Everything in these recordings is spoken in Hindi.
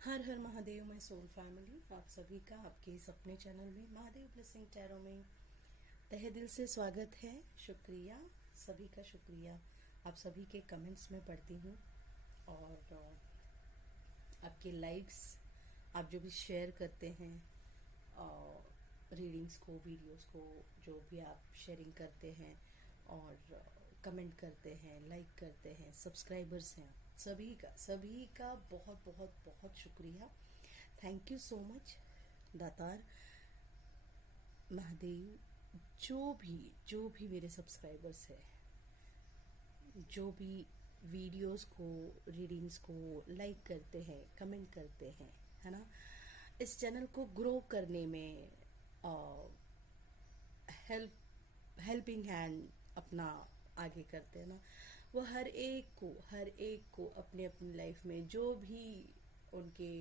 Her her Mahadev my soul family, आप सभी का आपके इस अपने चैनल में महादेव ब्लेसिंग टैरो में तहे दिल से स्वागत है। शुक्रिया, सभी का शुक्रिया। आप सभी के कमेंट्स में पढ़ती हूँ और आपके लाइक्स, आप जो भी शेयर करते हैं रीडिंग्स को, वीडियोस को, जो भी आप शेयरिंग करते हैं और कमेंट करते हैं, लाइक करते हैं, सब्सक्राइबर्स हैं, सभी का बहुत बहुत बहुत शुक्रिया। थैंक यू सो मच दातार महादेव। जो भी मेरे सब्सक्राइबर्स हैं, जो भी वीडियोस को, रीडिंग्स को लाइक करते हैं, कमेंट करते हैं, है ना, इस चैनल को ग्रो करने में हेल्पिंग हैंड अपना आगे करते हैं ना, वो हर एक को अपने अपनी लाइफ में जो भी उनके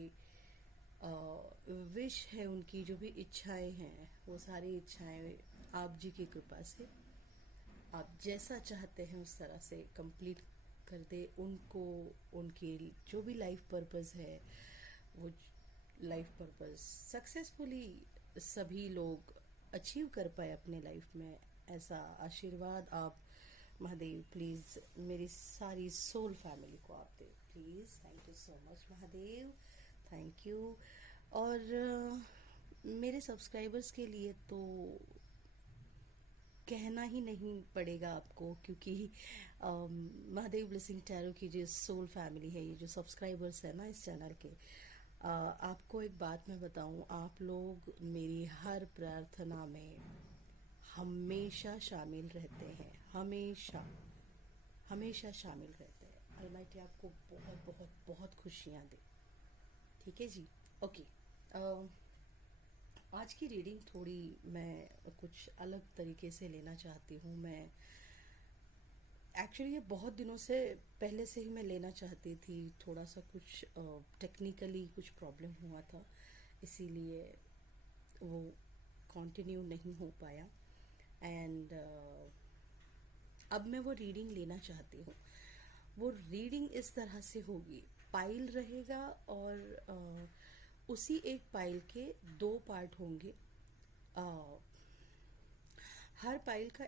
विश है, उनकी जो भी इच्छाएं हैं, वो सारी इच्छाएं आप जी की कृपा से आप जैसा चाहते हैं उस तरह से कंप्लीट कर दे उनको। उनकी जो भी लाइफ पर्पस है, वो लाइफ पर्पस सक्सेसफुली सभी लोग अचीव कर पाए अपने लाइफ में, ऐसा आशीर्वाद आप महादेव प्लीज़ मेरी सारी सोल फैमिली को आप दे please. Thank you so much Mahadev, thank you. और मेरे सब्सक्राइबर्स के लिए तो कहना ही नहीं पड़ेगा आपको, क्योंकि महादेव ब्लेसिंग टैरो की जो सोल फैमिली है, ये जो सब्सक्राइबर्स है ना इस चैनल के, आपको एक बात मैं बताऊं, आप लोग मेरी हर प्रार्थना में हमेशा शामिल रहते हैं, हमेशा हमेशा शामिल रहते हैं। अलमाइटी आपको बहुत बहुत बहुत खुशियाँ दे। ठीक है जी, ओके। आज की रीडिंग थोड़ी मैं कुछ अलग तरीके से लेना चाहती हूँ। मैं एक्चुअली ये बहुत दिनों से पहले से ही मैं लेना चाहती थी, थोड़ा सा कुछ टेक्निकली कुछ प्रॉब्लम हुआ था, इसीलिए वो कंटिन्यू नहीं हो पाया। एंड अब मैं वो रीडिंग लेना चाहती हूँ। वो रीडिंग इस तरह से होगी, पाइल रहेगा और उसी एक पाइल के दो पार्ट होंगे। हर पाइल का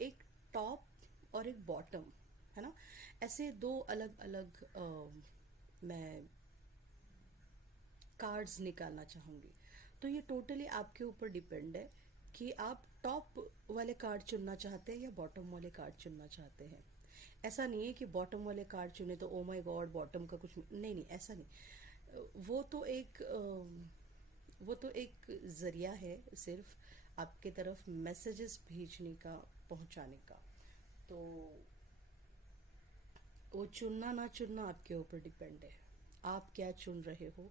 एक टॉप और एक बॉटम, है ना, ऐसे दो अलग अलग मैं कार्ड्स निकालना चाहूँगी। तो ये टोटली आपके ऊपर डिपेंड है कि आप टॉप वाले कार्ड चुनना चाहते हैं या बॉटम वाले कार्ड चुनना चाहते हैं। ऐसा नहीं है कि बॉटम वाले कार्ड चुने तो ओ माय गॉड बॉटम का कुछ नहीं, नहीं ऐसा नहीं। वो तो एक जरिया है सिर्फ आपके तरफ मैसेजेस भेजने का, पहुंचाने का। तो वो चुनना ना चुनना आपके ऊपर डिपेंड है, आप क्या चुन रहे हो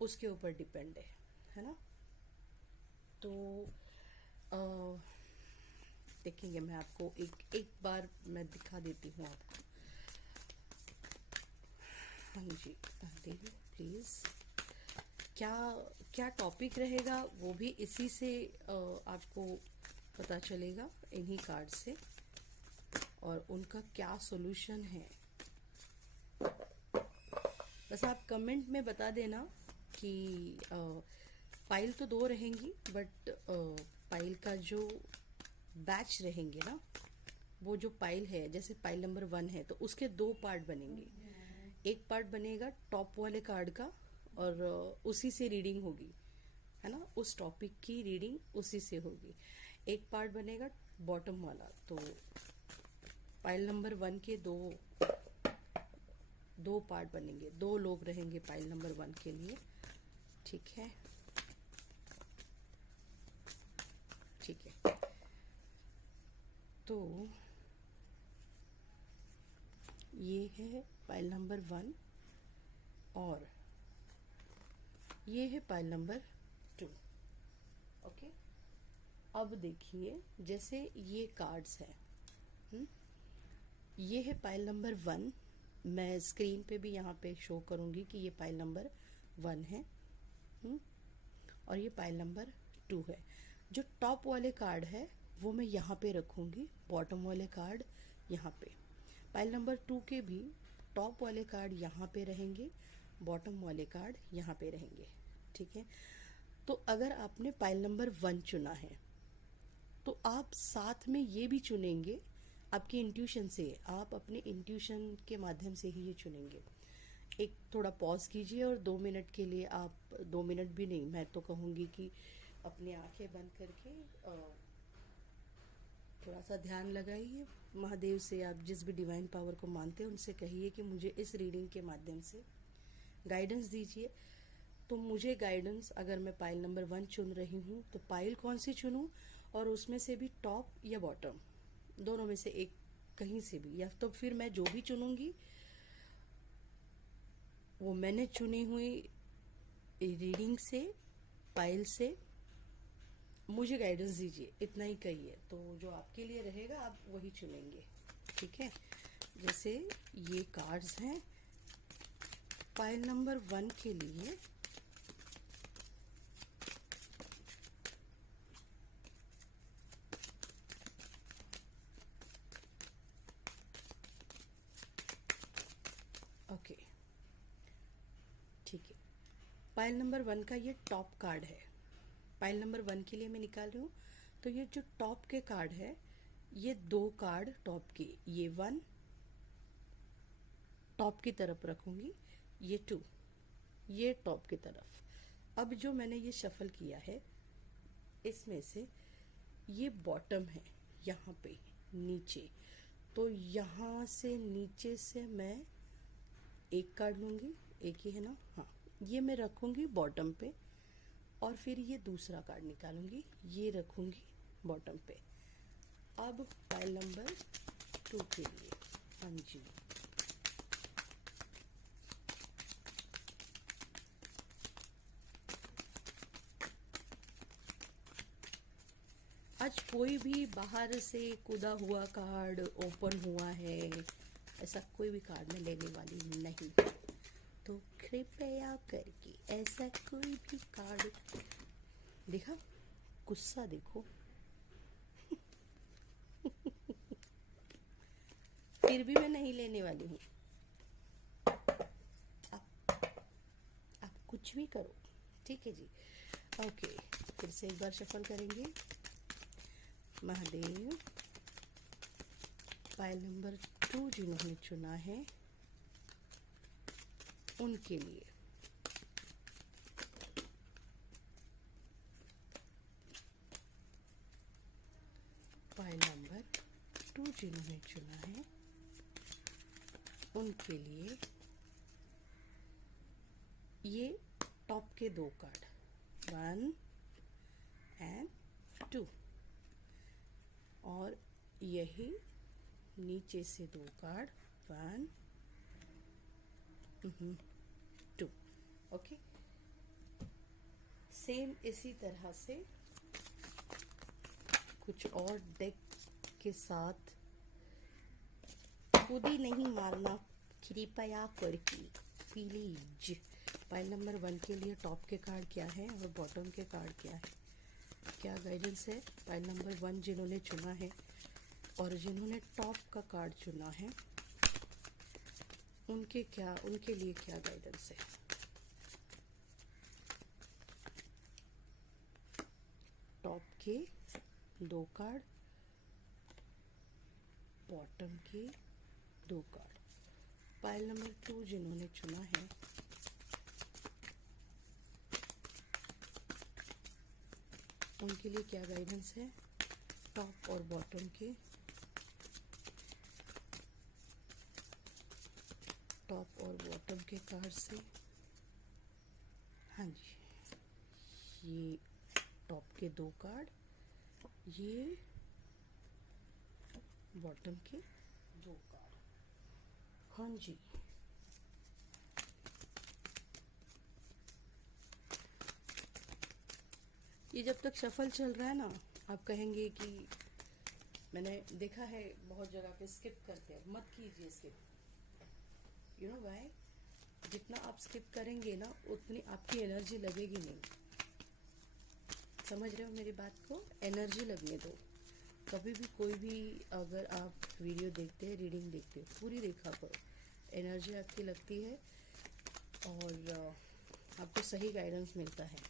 उसके ऊपर डिपेंड है ना। तो अ, देखेंगे, मैं आपको एक एक बार मैं दिखा देती हूँ आपको। हाँ जी, देखिए प्लीज़, क्या क्या टॉपिक रहेगा वो भी इसी से आपको पता चलेगा, इन्हीं कार्ड से, और उनका क्या सॉल्यूशन है। बस आप कमेंट में बता देना कि पाइल तो दो रहेंगी, बट पाइल का जो बैच रहेंगे ना, वो जो पाइल है, जैसे पाइल नंबर 1 है तो उसके दो पार्ट बनेंगे। एक पार्ट बनेगा टॉप वाले कार्ड का और उसी से रीडिंग होगी, है ना, उस टॉपिक की रीडिंग उसी से होगी। एक पार्ट बनेगा बॉटम वाला। तो पाइल नंबर 1 के दो पार्ट बनेंगे, दो लोग रहेंगे पाइल नंबर 1 के लिए। ठीक है, ठीक है। तो ये है पाइल नंबर 1 और ये है पाइल नंबर 2। ओके, अब देखिए, जैसे ये कार्ड्स हैं, ये है पाइल नंबर 1। मैं स्क्रीन पे भी यहाँ पे शो करूँगी कि ये पाइल नंबर 1 है, और ये पाइल नंबर 2 है। जो टॉप वाले कार्ड है वो मैं यहाँ पे रखूँगी, बॉटम वाले कार्ड यहाँ पे। पाइल नंबर 2 के भी टॉप वाले कार्ड यहाँ पे रहेंगे, बॉटम वाले कार्ड यहाँ पे रहेंगे। ठीक है, तो अगर आपने पाइल नंबर 1 चुना है तो आप साथ में ये भी चुनेंगे, आपकी इंट्यूशन से, आप अपने इंट्यूशन के माध्यम से ही ये चुनेंगे। एक थोड़ा पॉज कीजिए और 2 मिनट के लिए आप, 2 मिनट भी नहीं, मैं तो कहूँगी कि अपनी आंखें बंद करके थोड़ा सा ध्यान लगाइए। महादेव से, आप जिस भी डिवाइन पावर को मानते हैं उनसे कहिए कि मुझे इस रीडिंग के माध्यम से गाइडेंस दीजिए। तो मुझे गाइडेंस, अगर मैं पाइल नंबर 1 चुन रही हूँ तो पाइल कौन सी चुनूँ, और उसमें से भी टॉप या बॉटम, दोनों में से एक, कहीं से भी, या तो फिर मैं जो भी चुनूंगी वो मैंने चुनी हुई रीडिंग से, पाइल से मुझे गाइडेंस दीजिए, इतना ही कहिए। तो जो आपके लिए रहेगा आप वही चुनेंगे। ठीक है, जैसे ये कार्ड्स हैं पाइल नंबर 1 के लिए। ओके, ठीक है, पाइल नंबर 1 का ये टॉप कार्ड है। पाइल नंबर 1 के लिए मैं निकाल रही हूँ। तो ये जो टॉप के कार्ड है, ये 2 कार्ड टॉप के, ये 1 टॉप की तरफ रखूंगी, ये 2 ये टॉप की तरफ। अब जो मैंने ये शफल किया है इसमें से ये बॉटम है, यहाँ पे नीचे, तो यहाँ से नीचे से मैं एक कार्ड लूंगी, एक ही है ना, हाँ, ये मैं रखूंगी बॉटम पे, और फिर ये दूसरा कार्ड निकालूंगी, ये रखूंगी बॉटम पे। अब पाइल नंबर 2 के लिए, हाँ जी, आज कोई भी बाहर से कूदा हुआ कार्ड ओपन हुआ है, ऐसा कोई भी कार्ड मैं लेने वाली नहीं। तो कृपया करके ऐसा कोई भी कार्ड, देखा गुस्सा देखो फिर भी मैं नहीं लेने वाली हूँ। आप कुछ भी करो, ठीक है जी। ओके, फिर से एक बार शफल करेंगे। महादेव, पाइल नंबर 2 जिन्होंने चुना है उनके लिए पाइल नंबर 2 जिन्होंने चुना है उनके लिए ये टॉप के 2 कार्ड, 1 एंड 2, और यही नीचे से 2 कार्ड, 1 2। ओके, सेम इसी तरह से कुछ और डेक के साथ, खुद ही नहीं मारना कृपया करके प्लीज। पाइल नंबर 1 के लिए टॉप के कार्ड क्या है और बॉटम के कार्ड क्या है, क्या गाइडेंस है। पाइल नंबर 1 जिन्होंने चुना है और जिन्होंने टॉप का कार्ड चुना है उनके लिए क्या गाइडेंस है। टॉप के 2 कार्ड, बॉटम के 2 कार्ड। पाइल नंबर 2 जिन्होंने चुना है उनके लिए क्या गाइडेंस है, टॉप और बॉटम के, टॉप और बॉटम के कार्ड से। हाँ जी, ये टॉप के 2 कार्ड, ये बॉटम के 2 कार्ड। हाँ जी, ये जब तक शफल चल रहा है ना, आप कहेंगे कि मैंने देखा है बहुत जगह पे स्किप करते हैं, मत कीजिए स्किप। You know why? जितना आप स्किप करेंगे ना उतनी आपकी एनर्जी लगेगी नहीं। समझ रहे हो मेरी बात को? एनर्जी लगने दो। कभी भी कोई भी अगर आप वीडियो देखते हैं, रीडिंग देखते हो, पूरी देखा करो। एनर्जी आपकी लगती है और आपको सही गाइडेंस मिलता है।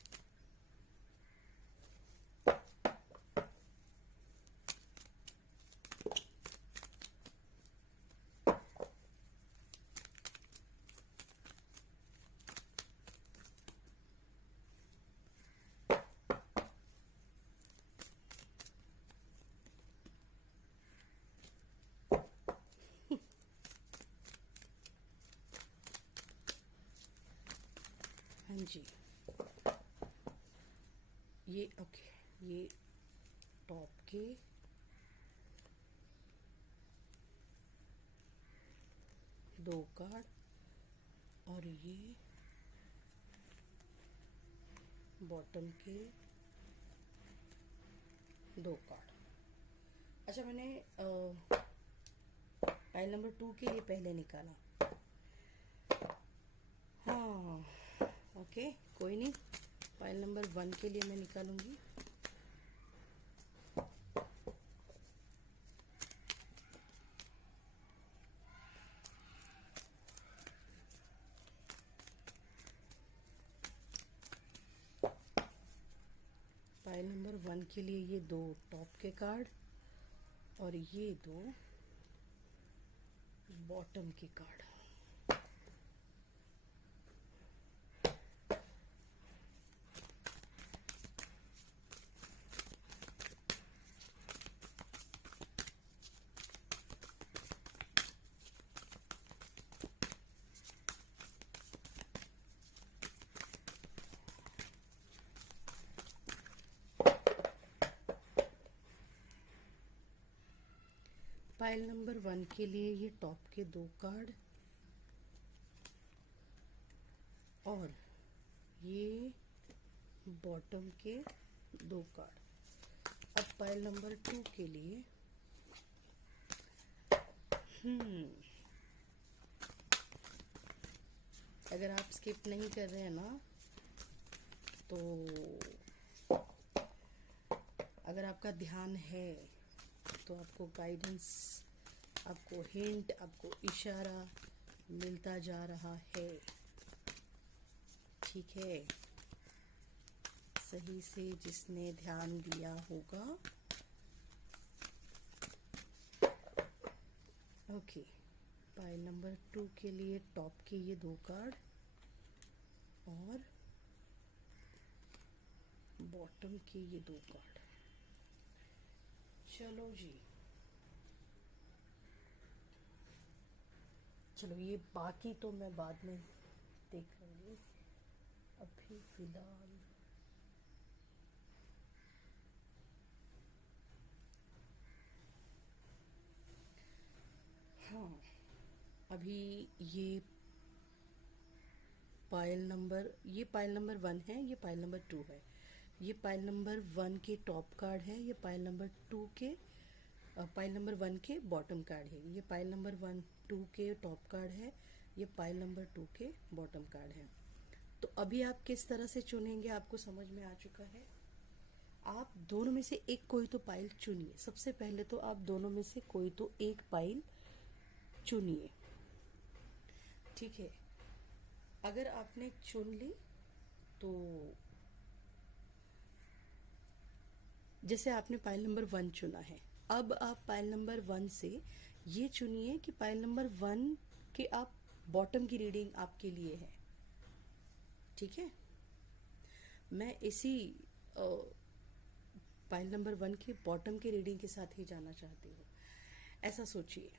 हाँ जी, ये ओके, ये टॉप के दो कार्ड और ये बॉटम के दो कार्ड। अच्छा, मैंने पाइल नंबर 2 के लिए पहले निकाला। हाँ ओके, कोई नहीं, पाइल नंबर 1 के लिए मैं निकालूंगी। पाइल नंबर 1 के लिए ये दो टॉप के कार्ड और ये दो बॉटम के कार्ड। पाइल नंबर 1 के लिए ये टॉप के दो कार्ड और ये बॉटम के दो कार्ड। अब पाइल नंबर 2 के लिए अगर आप स्किप नहीं कर रहे हैं ना, तो अगर आपका ध्यान है तो आपको गाइडेंस, आपको हिंट, आपको इशारा मिलता जा रहा है। ठीक है, सही से जिसने ध्यान दिया होगा। ओके, पाइल नंबर 2 के लिए टॉप के ये दो कार्ड और बॉटम के ये दो कार्ड। चलो जी, चलो ये बाकी तो मैं बाद में देख लूँगी, अभी फिलहाल हाँ, अभी ये पाइल नंबर 1 है, ये पाइल नंबर 2 है। ये पाइल नंबर 1 के टॉप कार्ड है, ये पाइल नंबर 2 के पाइल नंबर 1 के बॉटम कार्ड है। ये पाइल नंबर 2 के टॉप कार्ड है, ये पाइल नंबर 2 के बॉटम कार्ड है। तो अभी आप किस तरह से चुनेंगे आपको समझ में आ चुका है। आप दोनों में से एक कोई तो पाइल चुनिए। सबसे पहले तो आप दोनों में से कोई तो एक पाइल चुनिए। ठीक है, अगर आपने चुन ली तो जैसे आपने पाइल नंबर 1 चुना है, अब आप पाइल नंबर 1 से ये चुनिए कि पाइल नंबर 1 के आप बॉटम की रीडिंग आपके लिए है। ठीक है, मैं इसी पाइल नंबर 1 के बॉटम की रीडिंग के साथ ही जाना चाहती हूँ, ऐसा सोचिए।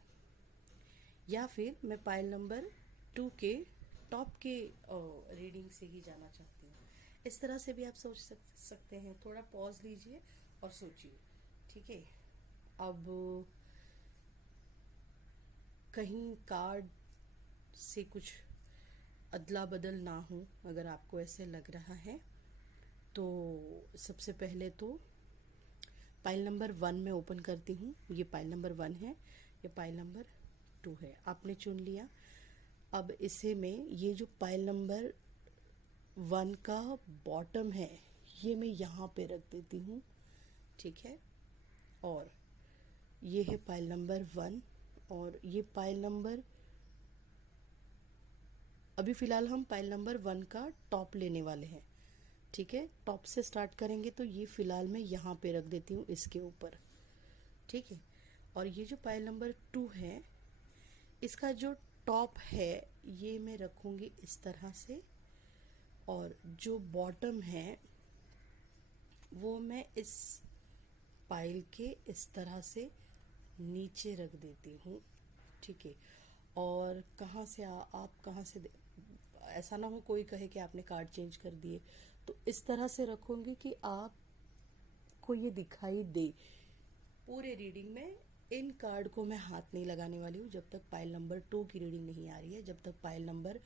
या फिर मैं पाइल नंबर 2 के टॉप के रीडिंग से ही जाना चाहती हूँ। इस तरह से भी आप सोच सकते हैं। थोड़ा पॉज लीजिए और सोचिए। ठीक है, अब कहीं कार्ड से कुछ अदला बदल ना हो, अगर आपको ऐसे लग रहा है तो सबसे पहले तो पाइल नंबर 1 में ओपन करती हूँ। ये पाइल नंबर 1 है, ये पाइल नंबर 2 है, आपने चुन लिया। अब इसे में ये जो पाइल नंबर 1 का बॉटम है, ये मैं यहाँ पे रख देती हूँ। ठीक है, और ये है पाइल नंबर 1 और ये पाइल नंबर अभी फ़िलहाल हम पाइल नंबर 1 का टॉप लेने वाले हैं, ठीक है। टॉप से स्टार्ट करेंगे, तो ये फ़िलहाल मैं यहाँ पे रख देती हूँ इसके ऊपर, ठीक है। और ये जो पाइल नंबर 2 है, इसका जो टॉप है ये मैं रखूँगी इस तरह से, और जो बॉटम है वो मैं इस पाइल के इस तरह से नीचे रख देती हूँ, ठीक है। और कहाँ से आप कहाँ से ऐसा ना हो कोई कहे कि आपने कार्ड चेंज कर दिए, तो इस तरह से रखूँगी कि आपको ये दिखाई दे। पूरे रीडिंग में इन कार्ड को मैं हाथ नहीं लगाने वाली हूँ जब तक पाइल नंबर 2 की रीडिंग नहीं आ रही है, जब तक पाइल नंबर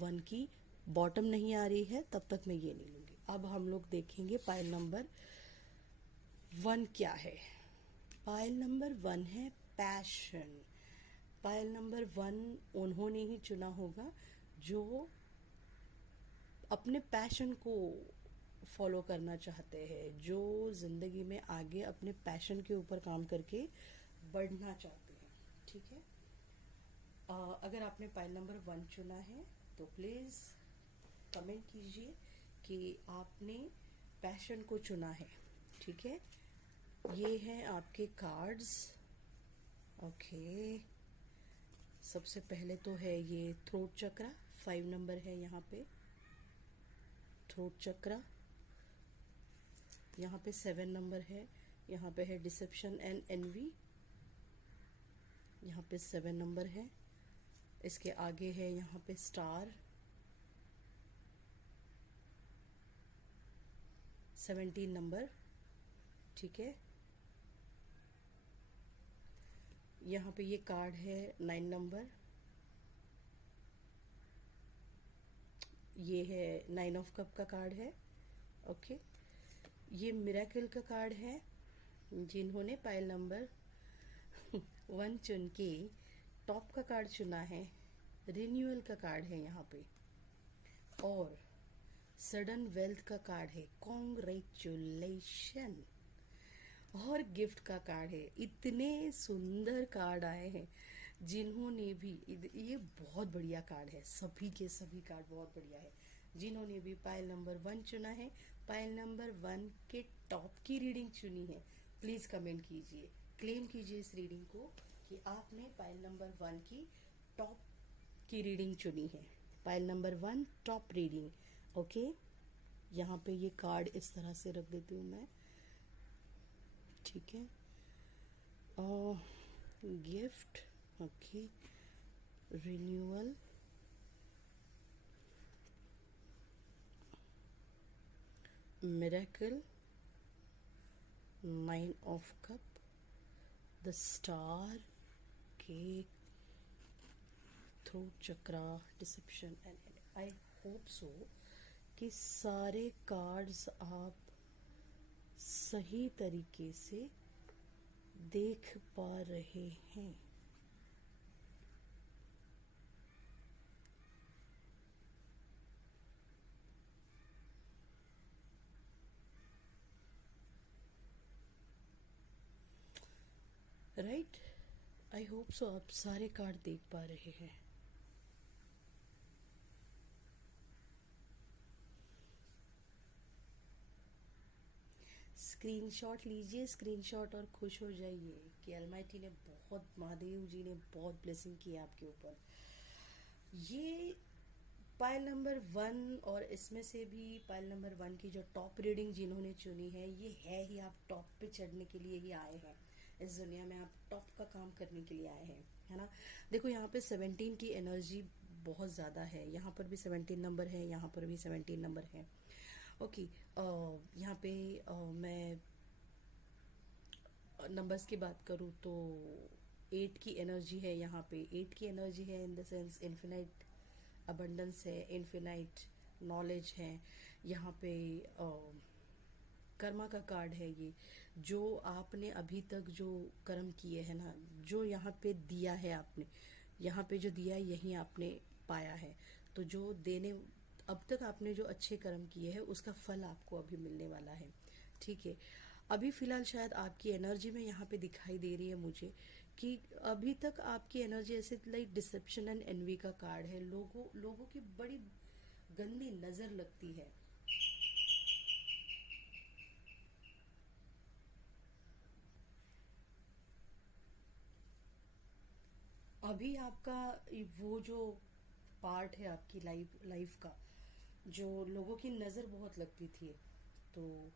1 की बॉटम नहीं आ रही है तब तक मैं ये नहीं लूँगी। अब हम लोग देखेंगे पाइल नंबर 1 क्या है। पाइल नंबर 1 है पैशन। पाइल नंबर 1 उन्होंने ही चुना होगा जो अपने पैशन को फॉलो करना चाहते हैं, जो ज़िंदगी में आगे अपने पैशन के ऊपर काम करके बढ़ना चाहते हैं, ठीक है। अगर आपने पाइल नंबर 1 चुना है तो प्लीज़ कमेंट कीजिए कि आपने पैशन को चुना है, ठीक है। ये हैं आपके कार्ड्स, ओके। सबसे पहले तो है ये थ्रोट चक्रा, 5 नंबर है यहाँ पे थ्रोट चक्रा। यहाँ पे 7 नंबर है, यहाँ पे है डिसेप्शन एंड एनवी, यहाँ पे 7 नंबर है। इसके आगे है यहाँ पे स्टार, 17 नंबर, ठीक है। यहाँ पे ये कार्ड है 9 नंबर, ये है 9 ऑफ कप का कार्ड है, ओके। ये मिरेकल का कार्ड है। जिन्होंने पाइल नंबर 1 चुन के टॉप का कार्ड चुना है, रिन्यूअल का कार्ड है यहाँ पे, और सडन वेल्थ का कार्ड है, कॉन्ग्रेचुलेशन, और गिफ्ट का कार्ड है। इतने सुंदर कार्ड आए हैं। जिन्होंने भी ये बहुत बढ़िया कार्ड है, सभी के सभी कार्ड बहुत बढ़िया है। जिन्होंने भी पाइल नंबर 1 चुना है, पाइल नंबर 1 के टॉप की रीडिंग चुनी है, प्लीज़ कमेंट कीजिए, क्लेम कीजिए इस रीडिंग को कि आपने पाइल नंबर 1 की टॉप की रीडिंग चुनी है। Pile number 1 top reading, okay. यहाँ पे ये कार्ड इस तरह से रख देती हूँ मैं, ठीक है। Gift, okay, renewal, miracle, 9 of cup, the star, के, throat chakra, deception and I hope so कि सारे कार्ड्स आप सही तरीके से देख पा रहे हैं। राइट, आई होप सो आप सारे कार्ड देख पा रहे हैं। स्क्रीनशॉट लीजिए, स्क्रीनशॉट, और खुश हो जाइए कि अलमाइटी ने बहुत, महादेव जी ने बहुत ब्लेसिंग की आपके ऊपर। ये पाइल नंबर 1 और इसमें से भी पाइल नंबर 1 की जो टॉप रीडिंग जिन्होंने चुनी है, ये है ही आप टॉप पे चढ़ने के लिए ही आए हैं। इस दुनिया में आप टॉप का काम करने के लिए आए हैं, है ना। देखो यहाँ पे 17 की एनर्जी बहुत ज़्यादा है, यहाँ पर भी 17 नंबर है, यहाँ पर भी 17 नंबर है, ओके। यहाँ पे मैं नंबर्स की बात करूँ तो 8 की एनर्जी है, यहाँ पे 8 की एनर्जी है in the sense infinite abundance है, इन्फिनाइट नॉलेज है। यहाँ पे कर्मा का कार्ड है ये, जो आपने अभी तक जो कर्म किए हैं ना, जो यहाँ पे दिया है आपने, यहाँ पे जो दिया है यही आपने पाया है। तो जो देने अब तक आपने जो अच्छे कर्म किए हैं उसका फल आपको अभी मिलने वाला है, ठीक है। अभी फ़िलहाल शायद आपकी एनर्जी में यहाँ पे दिखाई दे रही है मुझे कि अभी तक आपकी एनर्जी ऐसे लाइक डिसेप्शन एंड एनवी का कार्ड है। लोगों लोगों की बड़ी गंदी नजर लगती है। अभी आपका वो जो पार्ट है आपकी लाइफ लाइफ का, जो लोगों की नज़र बहुत लगती थी, तो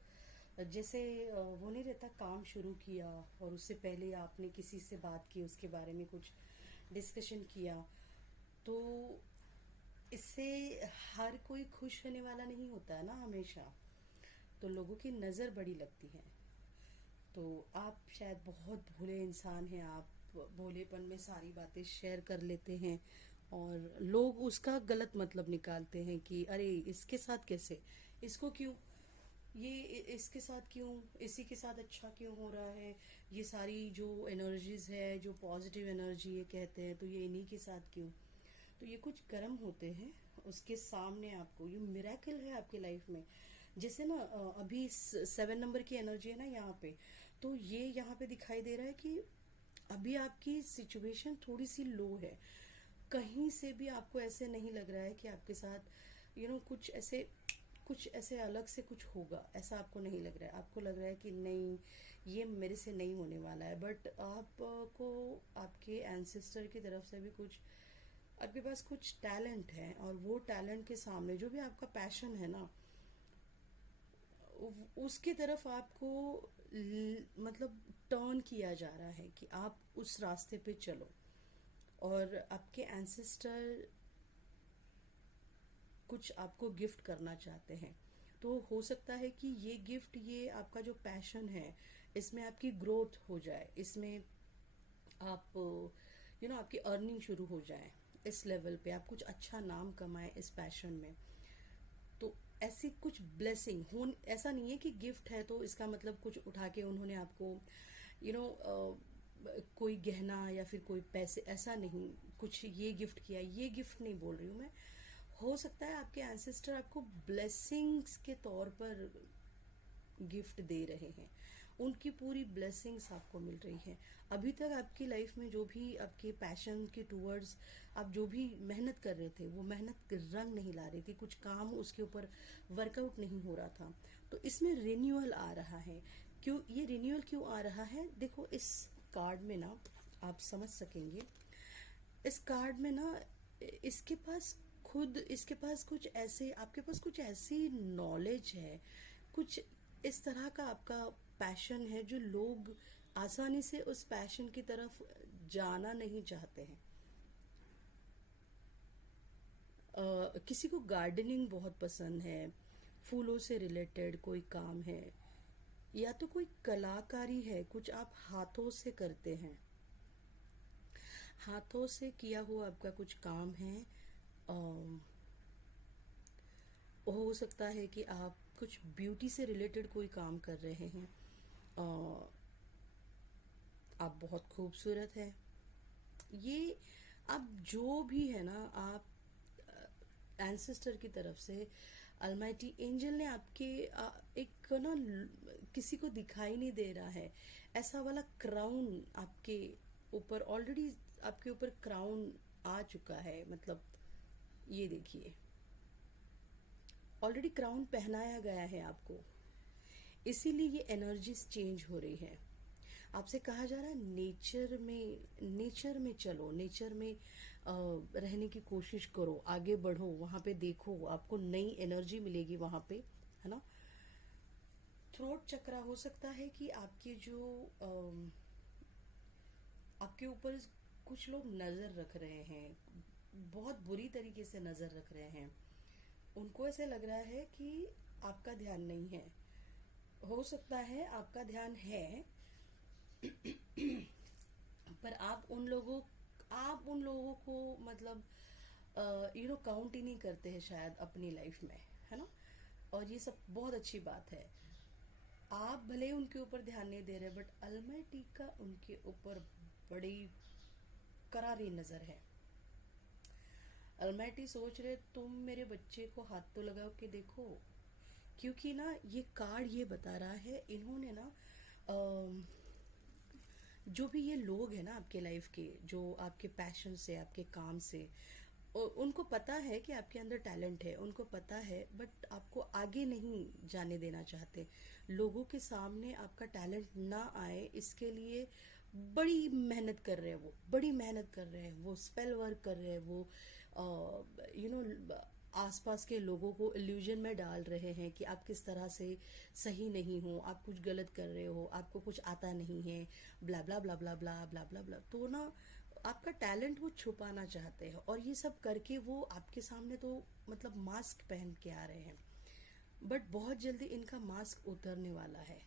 जैसे वो नहीं रहता, काम शुरू किया और उससे पहले आपने किसी से बात की, उसके बारे में कुछ डिस्कशन किया, तो इससे हर कोई खुश होने वाला नहीं होता है ना हमेशा। तो लोगों की नज़र बड़ी लगती है। तो आप शायद बहुत भोले इंसान हैं, आप भोलेपन में सारी बातें शेयर कर लेते हैं और लोग उसका गलत मतलब निकालते हैं कि अरे इसके साथ कैसे, इसको क्यों, ये इसके साथ क्यों, इसी के साथ अच्छा क्यों हो रहा है, ये सारी जो एनर्जीज है, जो पॉजिटिव एनर्जी है कहते हैं, तो ये इन्हीं के साथ क्यों। तो ये कुछ कर्म होते हैं, उसके सामने आपको ये मिरेकल है आपकी लाइफ में। जैसे ना अभी 7 नंबर की एनर्जी है ना यहाँ पे, तो ये यहाँ पे दिखाई दे रहा है कि अभी आपकी सिचुएशन थोड़ी सी लो है। कहीं से भी आपको ऐसे नहीं लग रहा है कि आपके साथ कुछ ऐसे अलग से कुछ होगा, ऐसा आपको नहीं लग रहा है। आपको लग रहा है कि नहीं, ये मेरे से नहीं होने वाला है। बट आपको आपके एंसेस्टर की तरफ से भी कुछ, आपके पास कुछ टैलेंट है, और वो टैलेंट के सामने जो भी आपका पैशन है ना, उसकी तरफ आपको मतलब टर्न किया जा रहा है कि आप उस रास्ते पे चलो। और आपके एंसेस्टर कुछ आपको गिफ्ट करना चाहते हैं। तो हो सकता है कि ये गिफ्ट, ये आपका जो पैशन है, इसमें आपकी ग्रोथ हो जाए, इसमें आप आपकी अर्निंग शुरू हो जाए, इस लेवल पे आप कुछ अच्छा नाम कमाएं इस पैशन में। तो ऐसी कुछ ब्लेसिंग हो, ऐसा नहीं है कि गिफ्ट है तो इसका मतलब कुछ उठा के उन्होंने आपको यू you नो कोई गहना या फिर कोई पैसे, ऐसा नहीं कुछ ये गिफ्ट किया, ये गिफ्ट नहीं बोल रही हूँ मैं। हो सकता है आपके एंसेस्टर आपको ब्लेसिंग्स के तौर पर गिफ्ट दे रहे हैं, उनकी पूरी ब्लेसिंग्स आपको मिल रही है। अभी तक आपकी लाइफ में जो भी आपके पैशन के टूवर्ड्स आप जो भी मेहनत कर रहे थे, वो मेहनत रंग नहीं ला रही थी, कुछ काम उसके ऊपर वर्कआउट नहीं हो रहा था, तो इसमें रिन्यूअल आ रहा है। क्यों ये रिन्यूअल क्यों आ रहा है, देखो इस कार्ड में ना आप समझ सकेंगे। इस कार्ड में ना इसके पास कुछ ऐसे, आपके पास कुछ ऐसी नॉलेज है, कुछ इस तरह का आपका पैशन है जो लोग आसानी से उस पैशन की तरफ जाना नहीं चाहते हैं। किसी को गार्डनिंग बहुत पसंद है, फूलों से रिलेटेड कोई काम है, या तो कोई कलाकारी है, कुछ आप हाथों से करते हैं, हाथों से किया हुआ आपका कुछ काम है। हो सकता है कि आप कुछ ब्यूटी से रिलेटेड कोई काम कर रहे हैं। आप बहुत खूबसूरत हैं, ये आप जो भी है ना, आप एंसेस्टर की तरफ से अलमाइटी एंजल ने आपके एक ना किसी को दिखाई नहीं दे रहा है, ऐसा वाला क्राउन आपके ऊपर ऑलरेडी, आपके ऊपर क्राउन आ चुका है। मतलब ये देखिए, ऑलरेडी क्राउन पहनाया गया है आपको, इसीलिए ये एनर्जीज चेंज हो रही है। आपसे कहा जा रहा है नेचर में चलो, नेचर में रहने की कोशिश करो, आगे बढ़ो, वहां पे देखो, आपको नई एनर्जी मिलेगी वहां पे, है ना। थ्रोट चक्रा, हो सकता है कि आपके जो आपके ऊपर कुछ लोग नजर रख रहे हैं, बहुत बुरी तरीके से नजर रख रहे हैं, उनको ऐसे लग रहा है कि आपका ध्यान नहीं है। हो सकता है आपका ध्यान है, पर आप उन लोगों को मतलब काउंट ही नहीं करते हैं शायद अपनी लाइफ में, है ना। और ये सब बहुत अच्छी बात है, आप भले ही उनके ऊपर ध्यान नहीं दे रहे, बट अलमाइटी का उनके ऊपर बड़ी करारी नजर है। अलमाइटी सोच रहे तुम मेरे बच्चे को हाथ तो लगाओ के देखो, क्योंकि ना ये कार्ड ये बता रहा है, इन्होंने ना जो भी ये लोग हैं ना आपके लाइफ के, जो आपके पैशन से, आपके काम से, उनको पता है कि आपके अंदर टैलेंट है, उनको पता है, बट आपको आगे नहीं जाने देना चाहते। लोगों के सामने आपका टैलेंट ना आए इसके लिए बड़ी मेहनत कर रहे हैं, वो बड़ी मेहनत कर रहे हैं, वो स्पेल वर्क कर रहे हैं, वो यू नो आसपास के लोगों को इल्यूजन में डाल रहे हैं कि आप किस तरह से सही नहीं हो, आप कुछ गलत कर रहे हो, आपको कुछ आता नहीं है, ब्ला ब्ला ब्ला ब्ला ब्ला ब्ला ब्ला ब्ला। तो ना आपका टैलेंट वो छुपाना चाहते हैं, और ये सब करके वो आपके सामने तो मतलब मास्क पहन के आ रहे हैं, बट बहुत जल्दी इनका मास्क उतरने वाला है।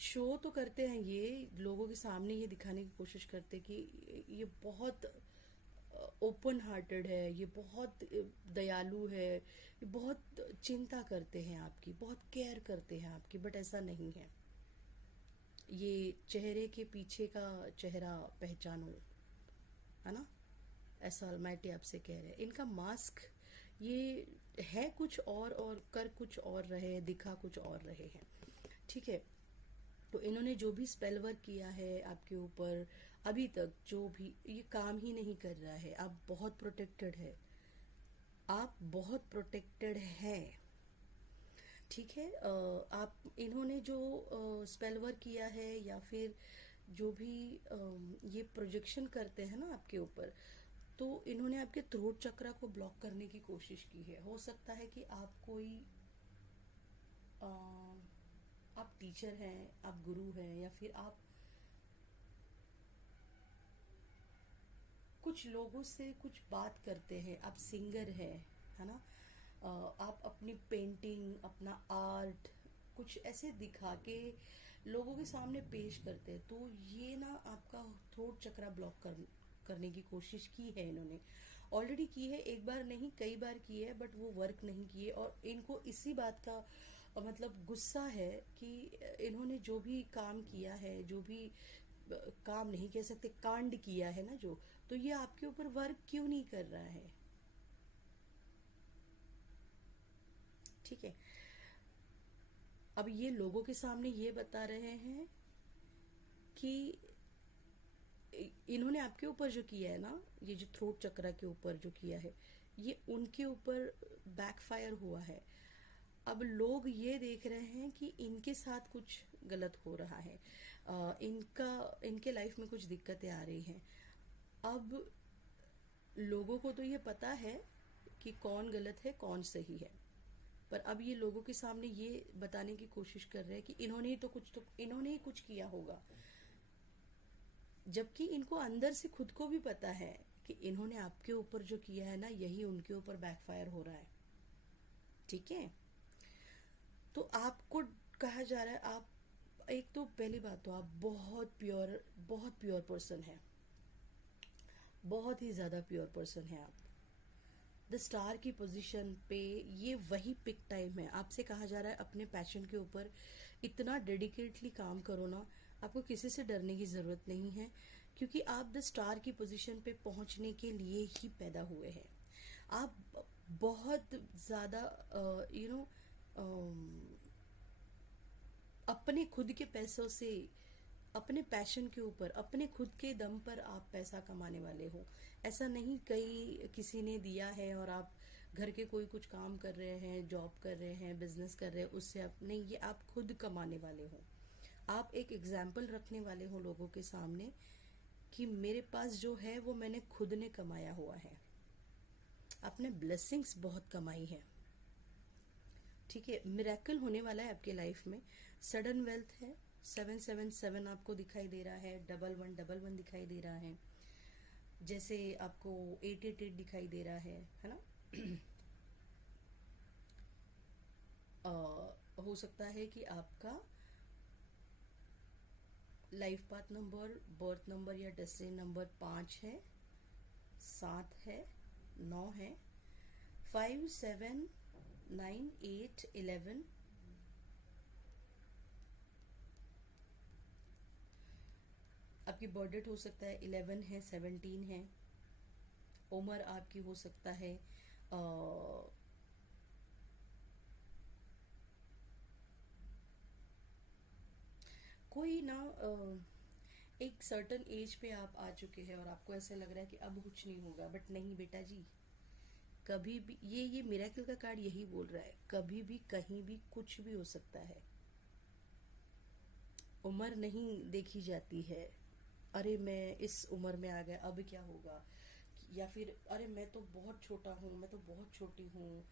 शो तो करते हैं, ये लोगों के सामने ये दिखाने की कोशिश करते हैं कि ये बहुत ओपन हार्टेड है, ये बहुत दयालु है, ये बहुत चिंता करते हैं आपकी, बहुत केयर करते हैं आपकी, बट ऐसा नहीं है। ये चेहरे के पीछे का चेहरा पहचानो, है ना? ऐसा ऑलमाइटी आपसे कह रहे हैं। इनका मास्क ये है कुछ और कर कुछ और रहे हैं, दिखा कुछ और रहे हैं। ठीक है। तो इन्होंने जो भी स्पेल वर्क किया है आपके ऊपर अभी तक, जो भी ये काम ही नहीं कर रहा है। आप बहुत प्रोटेक्टेड है, आप बहुत प्रोटेक्टेड हैं। ठीक है। आप इन्होंने जो स्पेल वर्क किया है, या फिर जो भी ये प्रोजेक्शन करते हैं ना आपके ऊपर, तो इन्होंने आपके थ्रोट चक्रा को ब्लॉक करने की कोशिश की है। हो सकता है कि आप कोई अ, आप टीचर हैं, आप गुरु हैं, या फिर आप कुछ लोगों से कुछ बात करते हैं, आप सिंगर हैं, है ना? आप अपनी पेंटिंग, अपना आर्ट कुछ ऐसे दिखा के लोगों के सामने पेश करते हैं। तो ये ना आपका थ्रोट चक्रा ब्लॉक करने की कोशिश की है इन्होंने, ऑलरेडी की है, एक बार नहीं कई बार की है, बट वो वर्क नहीं किए। और इनको इसी बात का मतलब गुस्सा है कि इन्होंने जो भी काम किया है, जो भी काम नहीं कह सकते, कांड किया है ना जो, तो ये आपके ऊपर वर्क क्यों नहीं कर रहा है? ठीक है। अब ये लोगों के सामने ये बता रहे हैं कि इन्होंने आपके ऊपर जो किया है ना, ये जो थ्रोट चक्रा के ऊपर जो किया है, ये उनके ऊपर बैकफायर हुआ है। अब लोग ये देख रहे हैं कि इनके साथ कुछ गलत हो रहा है, इनके लाइफ में कुछ दिक्कतें आ रही हैं। अब लोगों को तो ये पता है कि कौन गलत है कौन सही है, पर अब ये लोगों के सामने ये बताने की कोशिश कर रहे हैं कि इन्होंने ही कुछ किया होगा, जबकि इनको अंदर से खुद को भी पता है कि इन्होंने आपके ऊपर जो किया है ना, यही उनके ऊपर बैकफायर हो रहा है। ठीक है। तो आपको कहा जा रहा है, आप एक तो पहली बात तो आप बहुत प्योर पर्सन है, बहुत ही ज्यादा प्योर पर्सन है आप। द स्टार की पोजीशन पे ये वही पिक टाइम है। आपसे कहा जा रहा है अपने पैशन के ऊपर इतना डेडिकेटली काम करो ना, आपको किसी से डरने की जरूरत नहीं है, क्योंकि आप द स्टार की पोजीशन पे पहुंचने के लिए ही पैदा हुए हैं। आप बहुत ज्यादा यू नो अपने खुद के पैसों से, अपने पैशन के ऊपर, अपने खुद के दम पर आप पैसा कमाने वाले हो। ऐसा नहीं कई किसी ने दिया है और आप घर के कोई कुछ काम कर रहे हैं, जॉब कर रहे हैं, बिजनेस कर रहे हैं, उससे आप नहीं, ये आप खुद कमाने वाले हो। आप एक एग्जाम्पल रखने वाले हो लोगों के सामने कि मेरे पास जो है वो मैंने खुद ने कमाया हुआ है। आपने ब्लेसिंग्स बहुत कमाई है। ठीक है। मिरेकल होने वाला है आपके लाइफ में। सडन वेल्थ है। 777 आपको दिखाई दे रहा है, 1111 दिखाई दे रहा है, जैसे आपको 888 दिखाई दे रहा है ना? हो सकता है कि आपका life path number, birth number या डेस्टिनी नंबर 5 है, 7 है, 9 है, 5, 7, 9, 8, 11। आपकी बर्थ डेट हो सकता है 11 है, 17 है। उम्र आपकी हो सकता है कोई ना एक सर्टन एज पे आप आ चुके हैं और आपको ऐसा लग रहा है कि अब कुछ नहीं होगा, बट नहीं बेटा जी, कभी भी ये मिरेकल का कार्ड यही बोल रहा है, कभी भी कहीं भी कुछ भी हो सकता है। उम्र नहीं देखी जाती है, अरे मैं इस उम्र में आ गया अब क्या होगा, या फिर अरे मैं तो बहुत छोटा हूँ, मैं तो बहुत छोटी हूँ।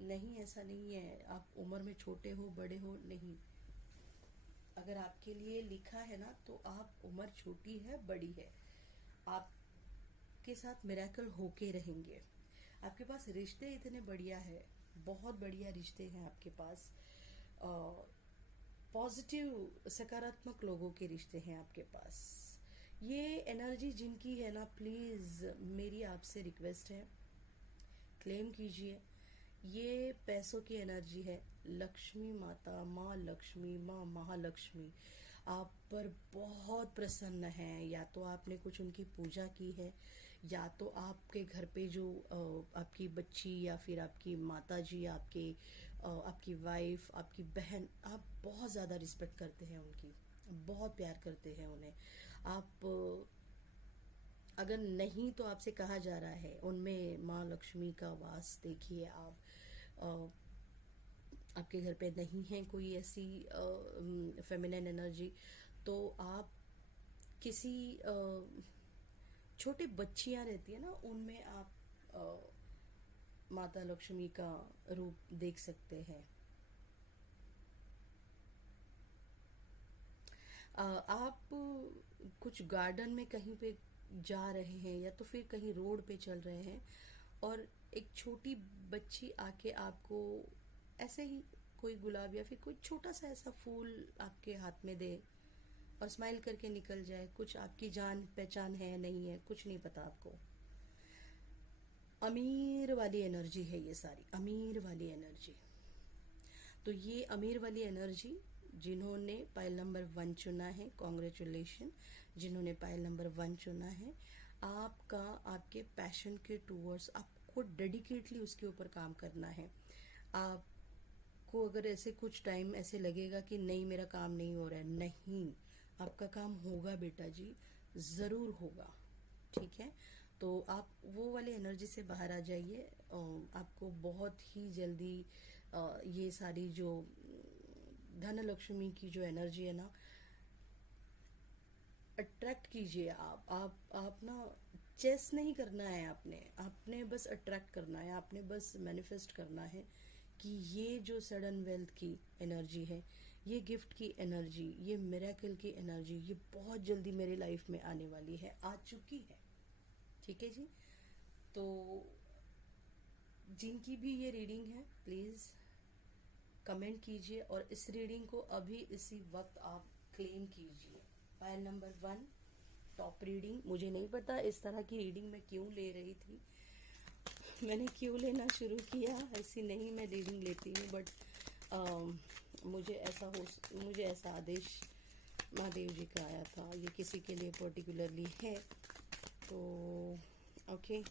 नहीं, ऐसा नहीं है। आप उम्र में छोटे हो बड़े हो नहीं, अगर आपके लिए लिखा है ना तो आप उम्र छोटी है बड़ी है, आपके साथ मिरेकल होके रहेंगे। आपके पास रिश्ते इतने बढ़िया है, बहुत बढ़िया रिश्ते हैं आपके पास। पॉजिटिव सकारात्मक लोगों के रिश्ते हैं आपके पास। ये एनर्जी जिनकी है ना, प्लीज मेरी आपसे रिक्वेस्ट है, क्लेम कीजिए। ये पैसों की एनर्जी है। लक्ष्मी माता, माँ लक्ष्मी, माँ महालक्ष्मी आप पर बहुत प्रसन्न है। या तो आपने कुछ उनकी पूजा की है, या तो आपके घर पे जो आपकी बच्ची या फिर आपकी माता जी, आपकी वाइफ, आपकी बहन, आप बहुत ज़्यादा रिस्पेक्ट करते हैं उनकी, बहुत प्यार करते हैं उन्हें। आप अगर नहीं तो आपसे कहा जा रहा है उनमें माँ लक्ष्मी का वास देखिए आप। आपके घर पे नहीं है कोई ऐसी फेमिनिन एनर्जी, तो आप किसी छोटे बच्चियां रहती है ना, उनमें आप माता लक्ष्मी का रूप देख सकते हैं। आप कुछ गार्डन में कहीं पे जा रहे हैं या तो फिर कहीं रोड पे चल रहे हैं और एक छोटी बच्ची आके आपको ऐसे ही कोई गुलाब या फिर कोई छोटा सा ऐसा फूल आपके हाथ में दे और स्माइल करके निकल जाए। कुछ आपकी जान पहचान है नहीं है कुछ नहीं पता आपको। अमीर वाली एनर्जी है ये सारी, अमीर वाली एनर्जी। तो ये अमीर वाली एनर्जी, जिन्होंने पाइल नंबर 1 चुना है, कॉन्ग्रेचुलेशन। जिन्होंने पाइल नंबर 1 चुना है, आपका आपके पैशन के टूवर्ड्स आपको डेडिकेटली उसके ऊपर काम करना है। आपको अगर ऐसे कुछ टाइम ऐसे लगेगा कि नहीं मेरा काम नहीं हो रहा है, नहीं, आपका काम होगा बेटा जी, ज़रूर होगा। ठीक है, तो आप वो वाली एनर्जी से बाहर आ जाइए। आपको बहुत ही जल्दी ये सारी जो धन लक्ष्मी की जो एनर्जी है ना, अट्रैक्ट कीजिए। आप ना चेस नहीं करना है, आपने आपने बस अट्रैक्ट करना है, आपने बस मैनिफेस्ट करना है कि ये जो सडन वेल्थ की एनर्जी है, ये गिफ्ट की एनर्जी, ये मिरेकल की एनर्जी, ये बहुत जल्दी मेरे लाइफ में आने वाली है, आ चुकी है। ठीक है जी। तो जिनकी भी ये रीडिंग है प्लीज़ कमेंट कीजिए और इस रीडिंग को अभी इसी वक्त आप क्लेम कीजिए। File number 1 top reading. मुझे नहीं पता इस तरह की रीडिंग मैं क्यों ले रही थी, मैंने क्यों लेना शुरू किया, ऐसी नहीं मैं रीडिंग लेती हूँ, बट मुझे ऐसा आदेश महादेव जी का आया था, ये किसी के लिए पर्टिकुलरली है। तो ओके,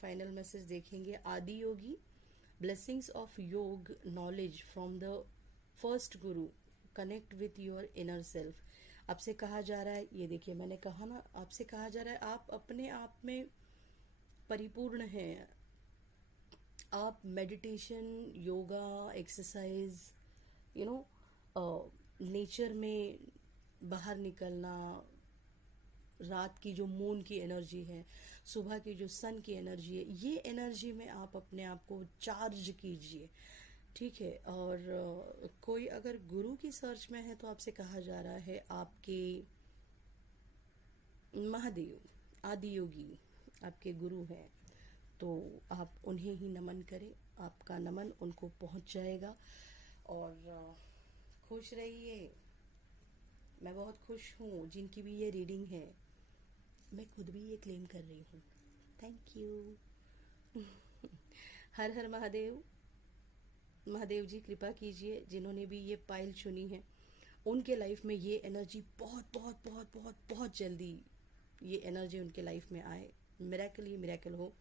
फाइनल मैसेज देखेंगे। आदि योगी, ब्लेसिंग्स ऑफ योग knowledge from the first Guru, connect with your inner self. आपसे कहा जा रहा है, ये देखिए मैंने कहा ना, आपसे कहा जा रहा है आप अपने आप में परिपूर्ण हैं। आप meditation, yoga, exercise, you know, nature में बाहर निकलना, रात की जो मून की एनर्जी है, सुबह की जो सन की एनर्जी है, ये एनर्जी में आप अपने आप को चार्ज कीजिए। ठीक है, और कोई अगर गुरु की सर्च में है तो आपसे कहा जा रहा है आपके महादेव आदि योगी आपके गुरु हैं, तो आप उन्हें ही नमन करें, आपका नमन उनको पहुंच जाएगा। और खुश रहिए। मैं बहुत खुश हूँ जिनकी भी ये रीडिंग है, मैं खुद भी ये क्लेम कर रही हूँ। Thank you. हर हर महादेव। महादेव जी कृपा कीजिए, जिन्होंने भी ये पाइल चुनी है उनके लाइफ में ये एनर्जी बहुत बहुत बहुत बहुत बहुत जल्दी ये एनर्जी उनके लाइफ में आए, मिरेकल ही मिरेकल हो,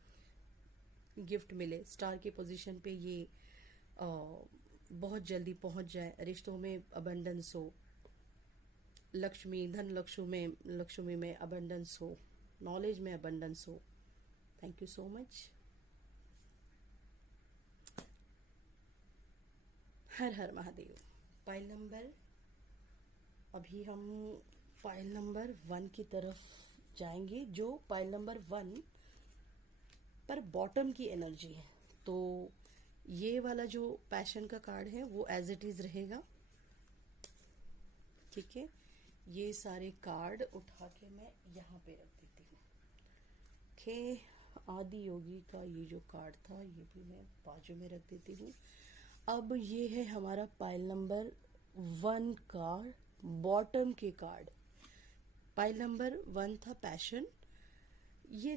गिफ्ट मिले, स्टार की पोजीशन पे ये बहुत जल्दी पहुंच जाए, रिश्तों में अबंडेंस हो, लक्ष्मी, धन लक्ष्मी में अबंडेंस हो, नॉलेज में अबंडेंस हो। Thank you so much. Her her Mahadev. Pile number, अभी हम पाइल नंबर 1 की तरफ जाएंगे, जो पाइल नंबर 1 पर बॉटम की एनर्जी है। तो ये वाला जो पैशन का कार्ड है वो एज इट इज रहेगा, ठीक है। ये सारे कार्ड उठा के मैं यहाँ पे रख देती हूँ। आदि योगी का ये जो कार्ड था ये भी मैं बाजू में रख देती हूँ। अब ये है हमारा पाइल नंबर 1 का बॉटम के कार्ड। पाइल नंबर 1 था पैशन। ये